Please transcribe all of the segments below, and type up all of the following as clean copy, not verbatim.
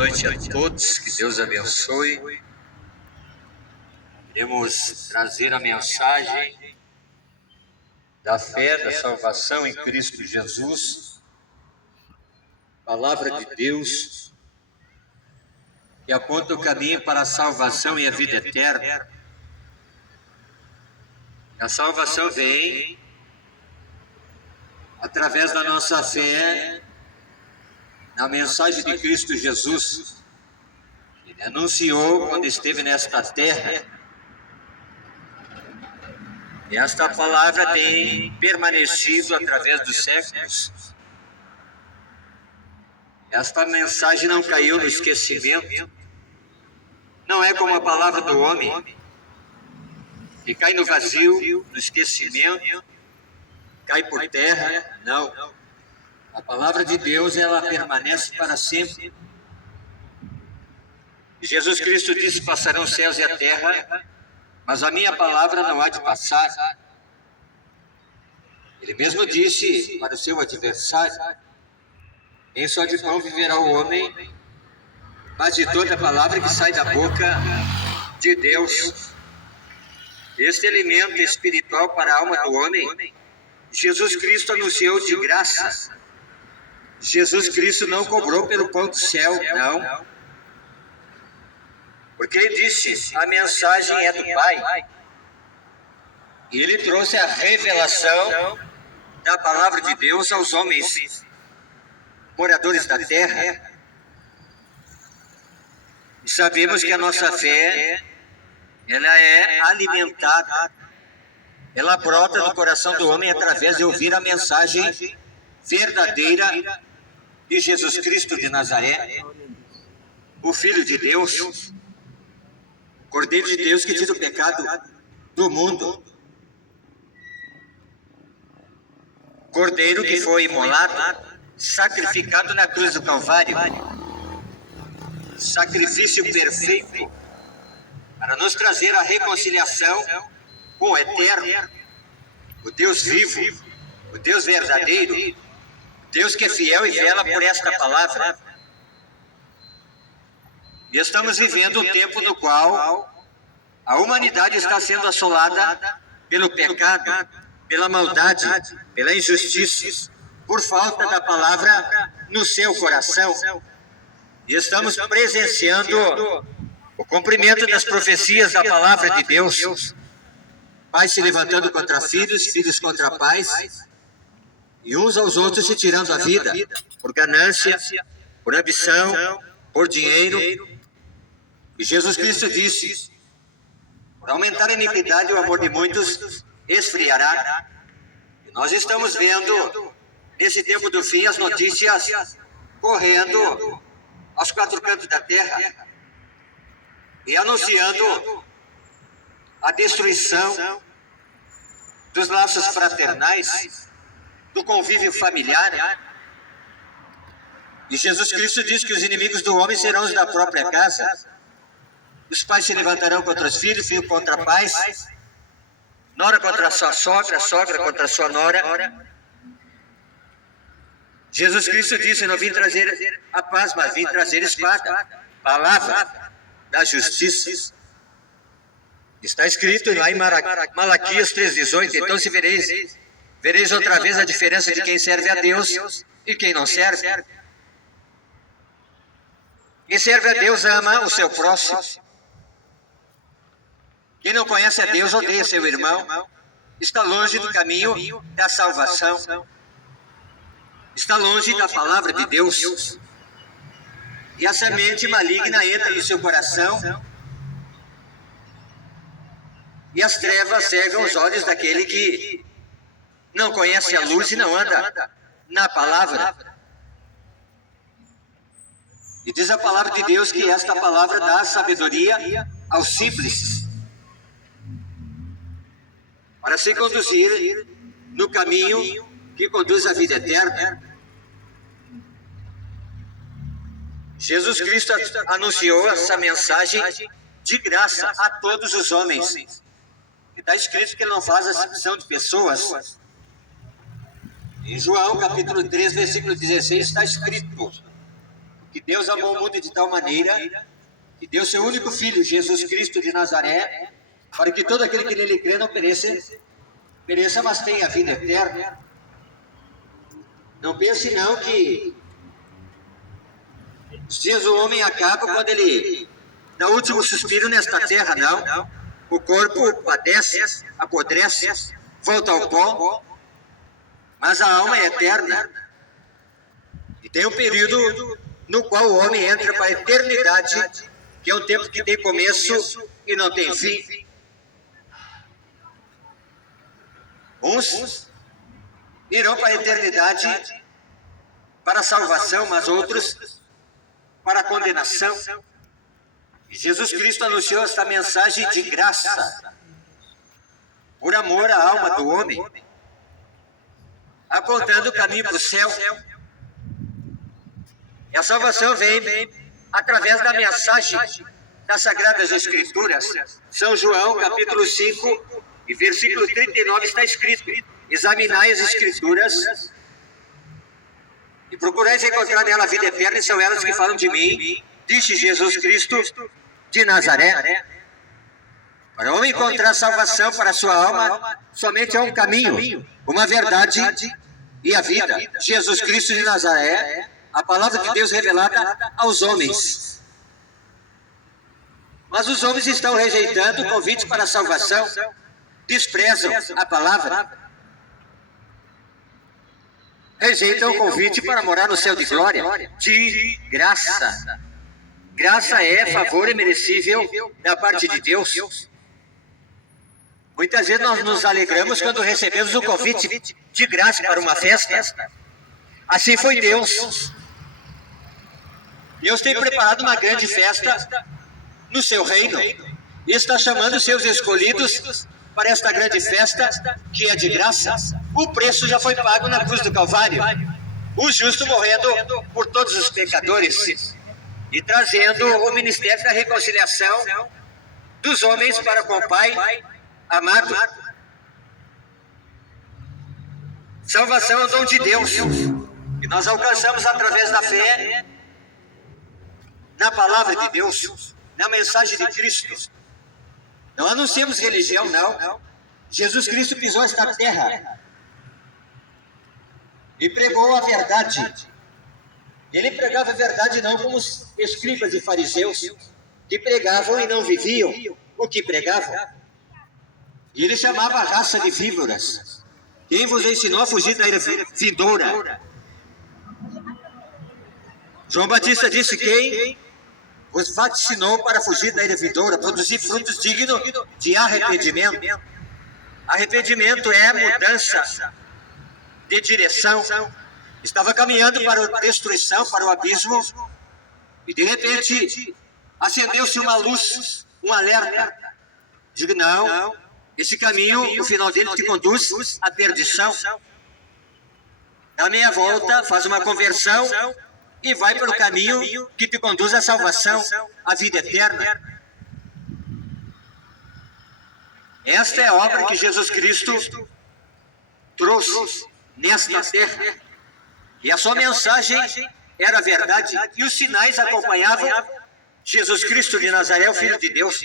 noite a todos, que Deus abençoe. Queremos trazer a mensagem da fé, da salvação em Cristo Jesus, palavra de Deus, que aponta o caminho para a salvação e a vida eterna. A salvação vem através da nossa fé na mensagem de Cristo Jesus. Ele anunciou quando esteve nesta terra. E esta palavra tem permanecido através dos séculos. Esta mensagem não caiu no esquecimento. Não é como a palavra do homem, que cai no vazio, no esquecimento, cai por terra. Não. A palavra de Deus, ela permanece para sempre. Jesus Cristo disse: passarão os céus e a terra, mas a minha palavra não há de passar. Ele mesmo disse para o seu adversário: nem só de pão viverá o homem, mas de toda a palavra que sai da boca de Deus. Este alimento espiritual para a alma do homem, Jesus Cristo anunciou de graça. Jesus Cristo não cobrou pelo pão do céu, não. Porque ele disse: a mensagem é do Pai. E ele trouxe a revelação da palavra de Deus aos homens moradores da terra. E sabemos que a nossa fé, ela é alimentada, ela brota do coração do homem através de ouvir a mensagem verdadeira de Jesus Cristo de Nazaré, o Filho de Deus, Cordeiro de Deus que tira o pecado do mundo. Cordeiro que foi imolado, sacrificado na cruz do Calvário. Sacrifício perfeito para nos trazer a reconciliação com o Eterno, o Deus vivo, o Deus verdadeiro, Deus que é fiel e vela por esta palavra. E estamos vivendo um tempo no qual a humanidade está sendo assolada pelo pecado, pela maldade, pela injustiça, por falta da palavra no seu coração. E estamos presenciando o cumprimento das profecias da palavra de Deus. Pais se levantando contra filhos, filhos contra pais, e uns aos outros se tirando a vida, por ganância, por ambição, por dinheiro. E Jesus Cristo disse: por aumentar a iniquidade, o amor de muitos esfriará. E nós estamos vendo, nesse tempo do fim, as notícias correndo aos quatro cantos da terra e anunciando a destruição dos laços fraternais, do convívio familiar. E Jesus Cristo diz que os inimigos do homem serão os da própria casa. Os pais se levantarão contra os filhos, filho contra pais, nora contra a sua sogra, sogra contra a sua nora. Jesus Cristo disse: não vim trazer a paz, mas vim trazer espada, palavra da justiça. Está escrito lá em Malaquias 3,18, então se vereis outra vez a diferença de quem serve a Deus e quem não serve. Quem serve a Deus ama o seu próximo. Quem não conhece a Deus odeia seu irmão, está longe do caminho da salvação, está longe da palavra de Deus. E a semente maligna entra no seu coração, e as trevas cegam os olhos daquele que não conhece a luz e não anda na palavra. E diz a palavra de Deus que esta palavra dá sabedoria aos simples, para se conduzir no caminho que conduz à vida eterna. Jesus Cristo anunciou essa mensagem de graça a todos os homens. Está escrito que ele não faz acepção de pessoas. Em João capítulo 3, versículo 16, está escrito: que Deus amou o mundo de tal maneira que deu seu único Filho, Jesus Cristo de Nazaré, para que todo aquele que nele crê não pereça, mas tenha vida eterna. Não pense não que os dias do homem acabam quando ele dá o último suspiro nesta terra, não. O corpo padece, apodrece, volta ao pó, mas a alma é eterna. E tem um período no qual o homem entra para a eternidade, que é um tempo que tem começo e não tem fim. Uns irão para a eternidade para a salvação, mas outros para a condenação. E Jesus Cristo anunciou esta mensagem de graça, por amor à alma do homem, apontando o caminho para o céu. E a salvação vem através da mensagem das Sagradas Escrituras. São João, capítulo 5, e versículo 39 está escrito: examinai as Escrituras e procurais encontrar nela a vida eterna, e são elas que falam de mim, disse Jesus Cristo de Nazaré. Para o homem encontrar salvação para a sua alma, somente há um caminho, uma verdade e a vida. Jesus Cristo de Nazaré, a palavra de Deus revelada aos homens. Mas os homens estão rejeitando o convite para a salvação, desprezam a palavra, rejeitam o convite para morar no céu de glória, de graça. Graça é favor imerecível da parte de Deus. Muitas vezes nós nos alegramos quando recebemos o convite de graça para uma festa. Assim foi Deus. Deus tem preparado uma grande festa no seu reino e está chamando os seus escolhidos para esta grande festa que é de graça. O preço já foi pago na cruz do Calvário, o justo morrendo por todos os pecadores e trazendo o ministério da reconciliação dos homens para com o Pai amado. Salvação é o dom de Deus que nós alcançamos através da fé na palavra de Deus, na mensagem de Cristo. Não anunciamos religião, não. Jesus Cristo pisou esta terra e pregou a verdade. Ele pregava a verdade não como os escribas e fariseus, que pregavam e não viviam o que pregavam. E ele chamava a raça de víboras. Quem vos ensinou a fugir da ira vindoura? João Batista disse: quem vos vaticinou para fugir da ira vindoura, produzir frutos dignos de arrependimento. Arrependimento é mudança de direção. Estava caminhando para a destruição, para o abismo, e de repente acendeu-se uma luz, um alerta. Digo, não, esse caminho, o final dele te conduz à perdição. Dá meia volta, faz uma conversão e vai pelo caminho que te conduz à salvação, à vida eterna. Esta é a obra que Jesus Cristo trouxe nesta terra. E a sua mensagem era a verdade. E os sinais acompanhavam Jesus Cristo de Nazaré, o Filho de Deus.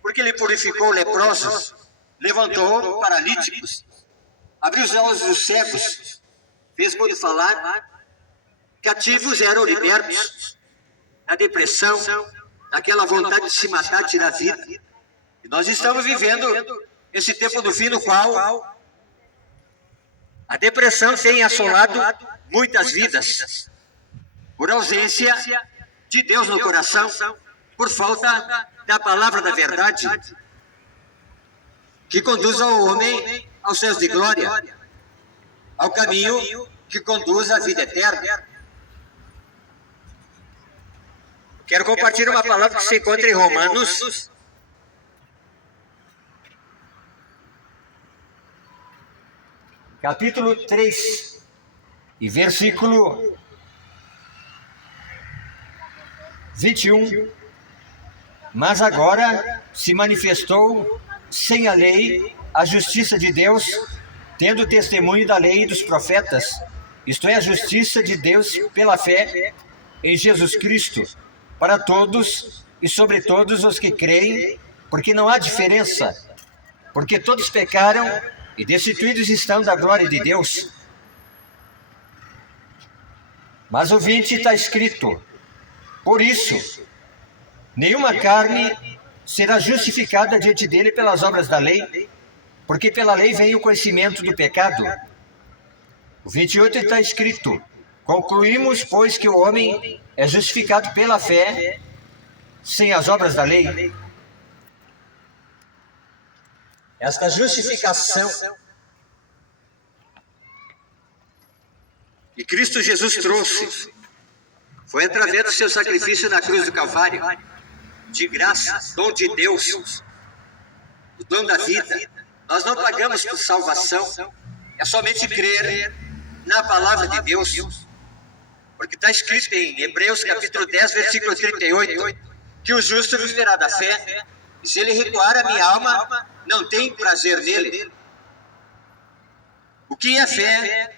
Porque ele purificou leprosos, levantou paralíticos, abriu os olhos dos cegos, fez mudo falar, cativos eram libertos da depressão, daquela vontade de se matar, tirar a vida. E nós estamos vivendo esse tempo do fim no qual a depressão tem assolado muitas vidas, por ausência de Deus no coração, por falta da palavra da verdade, que conduz ao homem aos céus de glória, ao caminho que conduz à vida eterna. Quero compartilhar uma palavra que se encontra em Romanos, capítulo 3, e versículo 21. Mas agora se manifestou sem a lei a justiça de Deus, tendo testemunho da lei e dos profetas, isto é, a justiça de Deus pela fé em Jesus Cristo para todos e sobre todos os que creem, porque não há diferença, porque todos pecaram e destituídos estão da glória de Deus. Mas o 20 está escrito: por isso, nenhuma carne será justificada diante dele pelas obras da lei, porque pela lei vem o conhecimento do pecado. O 28 está escrito: concluímos, pois, que o homem é justificado pela fé, sem as obras da lei. Esta justificação que Cristo Jesus trouxe foi através do seu sacrifício na cruz do Calvário, de graça, dom de Deus, o dom da vida. Nós não pagamos por salvação, é somente crer na palavra de Deus, porque está escrito em Hebreus capítulo 10, versículo 38, que o justo viverá da fé, e se ele recuar, a minha alma não tem prazer nele. O que é fé?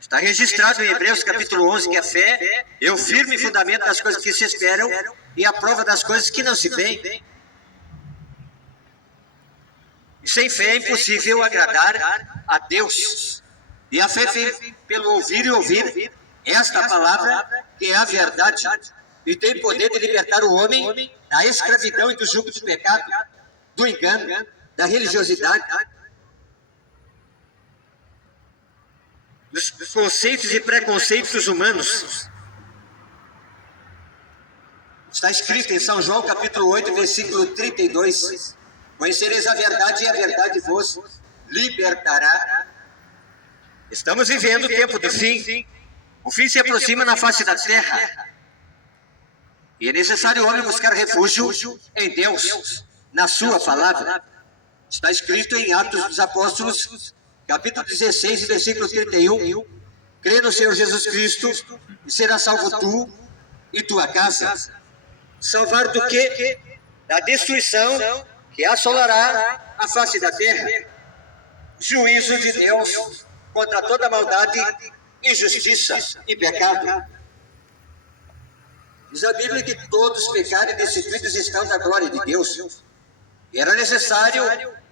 Está registrado em Hebreus capítulo 11 que a fé é o firme fundamento das coisas que se esperam e a prova das coisas que não se veem. E sem fé é impossível agradar a Deus. E a fé vem pelo ouvir e ouvir esta palavra, que é a verdade, e tem poder de libertar o homem da escravidão e do jugo do pecado, do engano, da religiosidade, dos conceitos e preconceitos humanos. Está escrito em São João capítulo 8, versículo 32: conhecereis a verdade e a verdade vos libertará. Estamos vivendo o tempo do fim. O fim se aproxima na face da terra. E é necessário o homem buscar refúgio em Deus, na sua palavra. Está escrito em Atos dos Apóstolos, capítulo 16, versículo 31. Crê no Senhor Jesus Cristo e será salvo tu e tua casa. Salvar do quê? Da destruição que assolará a face da terra. Juízo de Deus contra toda maldade, injustiça e pecado. Diz a Bíblia que todos pecaram e destituídos estão da glória de Deus. E era necessário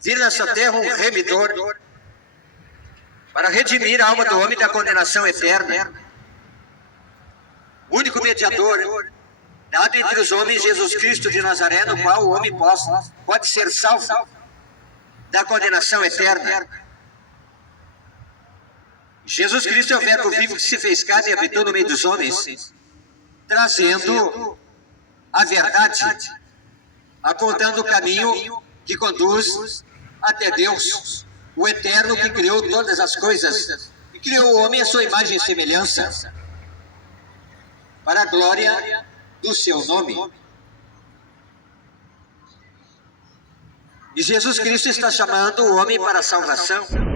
vir nessa terra um remidor para redimir a alma do homem da condenação eterna. O único mediador dado entre os homens, Jesus Cristo de Nazaré, no qual o homem pode ser salvo da condenação eterna. Jesus Cristo é o verbo vivo que se fez carne e habitou no meio dos homens, trazendo a verdade, apontando o caminho que conduz até Deus, o Eterno que criou todas as coisas, e criou o homem à sua imagem e semelhança, para a glória do seu nome. E Jesus Cristo está chamando o homem para a salvação.